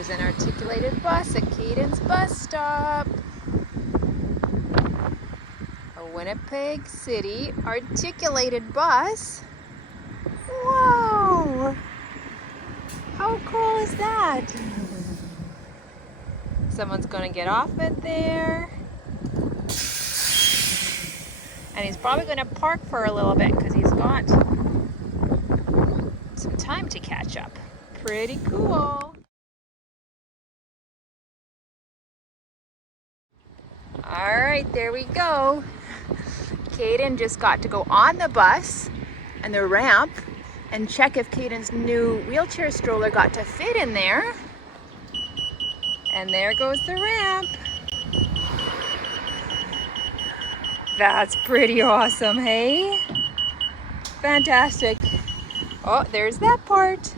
There's an articulated bus at Caden's bus stop. A Winnipeg City articulated bus. Whoa! How cool is that? Someone's gonna get off it there. And he's probably gonna park for a little bit because he's got some time to catch up. Pretty cool. All right, there we go. Caden just got to go on the bus and the ramp and check if Caden's new wheelchair stroller got to fit in there. And there goes the ramp. That's pretty awesome, hey? Fantastic. Oh, there's that part.